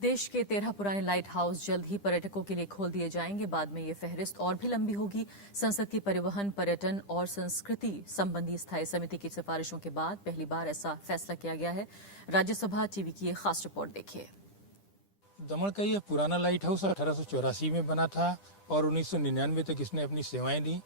देश के 13 पुराने लाइट हाउस जल्द ही पर्यटकों के लिए खोल दिए जाएंगे। बाद में ये फहरिस्त और भी लंबी होगी। संसद की परिवहन, पर्यटन और संस्कृति संबंधी स्थायी समिति की सिफारिशों के बाद पहली बार ऐसा फैसला किया गया है। राज्यसभा टीवी की ये खास रिपोर्ट देखिए। दमन का यह पुराना लाइट हाउस 1884 में बना था और 1999 तक इसने अपनी सेवाएं दी।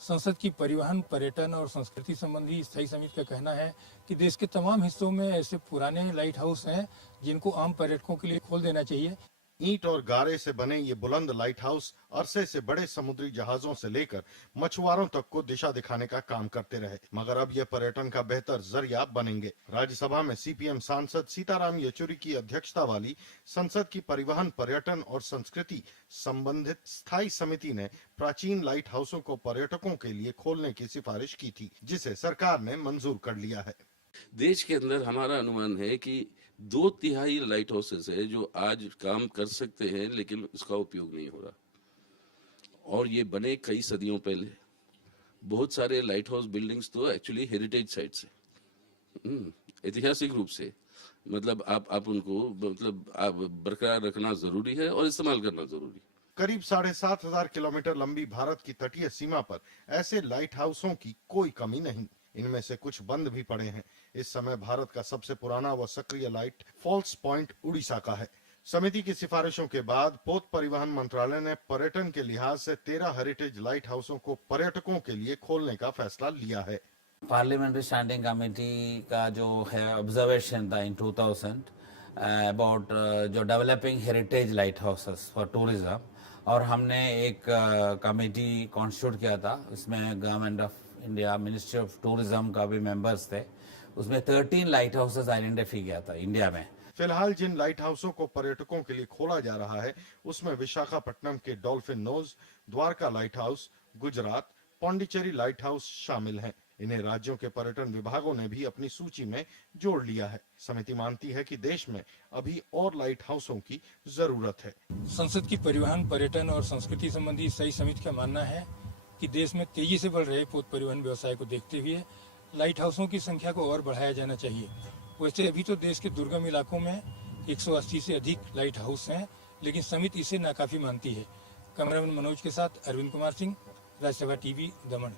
संसद की परिवहन, पर्यटन और संस्कृति संबंधी स्थायी समिति का कहना है कि देश के तमाम हिस्सों में ऐसे पुराने लाइट हाउस हैं जिनको आम पर्यटकों के लिए खोल देना चाहिए। ईंट और गारे से बने ये बुलंद लाइट हाउस अरसे से बड़े समुद्री जहाजों से लेकर मछुआरों तक को दिशा दिखाने का काम करते रहे, मगर अब ये पर्यटन का बेहतर जरिया बनेंगे। राज्यसभा में सीपीएम सांसद सीताराम येचुरी की अध्यक्षता वाली संसद की परिवहन, पर्यटन और संस्कृति संबंधित स्थायी समिति ने प्राचीन लाइट हाउसों को पर्यटकों के लिए खोलने की सिफारिश की थी, जिसे सरकार ने मंजूर कर लिया है। देश के अंदर हमारा अनुमान है कि 2/3 लाइट हाउसेस है जो आज काम कर सकते हैं, लेकिन उसका उपयोग नहीं हो रहा। और ये बने कई सदियों पहले। बहुत सारे लाइट हाउस बिल्डिंग्स तो एक्चुअली हेरिटेज साइट्स है, ऐतिहासिक रूप से। मतलब आप उनको आप बरकरार रखना जरूरी है और इस्तेमाल करना जरूरी है। करीब 7,500 किलोमीटर लंबी भारत की तटीय सीमा पर ऐसे लाइट हाउसों की कोई कमी नहीं। इनमें से कुछ बंद भी पड़े हैं। इस समय भारत का सबसे पुराना व सक्रिय लाइट फॉल्स पॉइंट उड़ीसा का है। समिति की सिफारिशों के बाद पोत परिवहन मंत्रालय ने पर्यटन के लिहाज से 13 हेरिटेज लाइट हाउसों को पर्यटकों के लिए खोलने का फैसला लिया है। पार्लियामेंट्री स्टैंडिंग कमेटी का जो है ऑब्जर्वेशन था इन 2000 अबाउट जो developing heritage light houses for tourism, और हमने एक कमेटी कॉन्स्टिट्यूट किया था। इसमें government of India, ministry of tourism का भी मेंबर्स थे। उसमें 13 लाइट हाउसेस आइडेंटिफाई किया था इंडिया में। फिलहाल जिन लाइट हाउसों को पर्यटकों के लिए खोला जा रहा है उसमें विशाखापट्टनम के dolphin nose, Dwarka lighthouse, Gujarat, Pondicherry lighthouse शामिल हैं। इन्हें राज्यों के पर्यटन विभागों ने भी अपनी सूची में जोड़ लिया है। समिति मानती है कि देश में अभी और लाइट हाउसों की जरूरत है। संसद की परिवहन, पर्यटन और संस्कृति संबंधी स्थायी समिति का मानना है कि देश में तेजी से बढ़ रहे पोत परिवहन व्यवसाय को देखते हुए लाइट हाउसों की संख्या को और बढ़ाया जाना चाहिए। वैसे अभी तो देश के दुर्गम इलाकों में 180 से अधिक लाइट हाउस हैं, लेकिन समिति इसे नाकाफी मानती है। कैमरामैन मनोज के साथ अरविंद कुमार सिंह, राज्यसभा टीवी, दमन।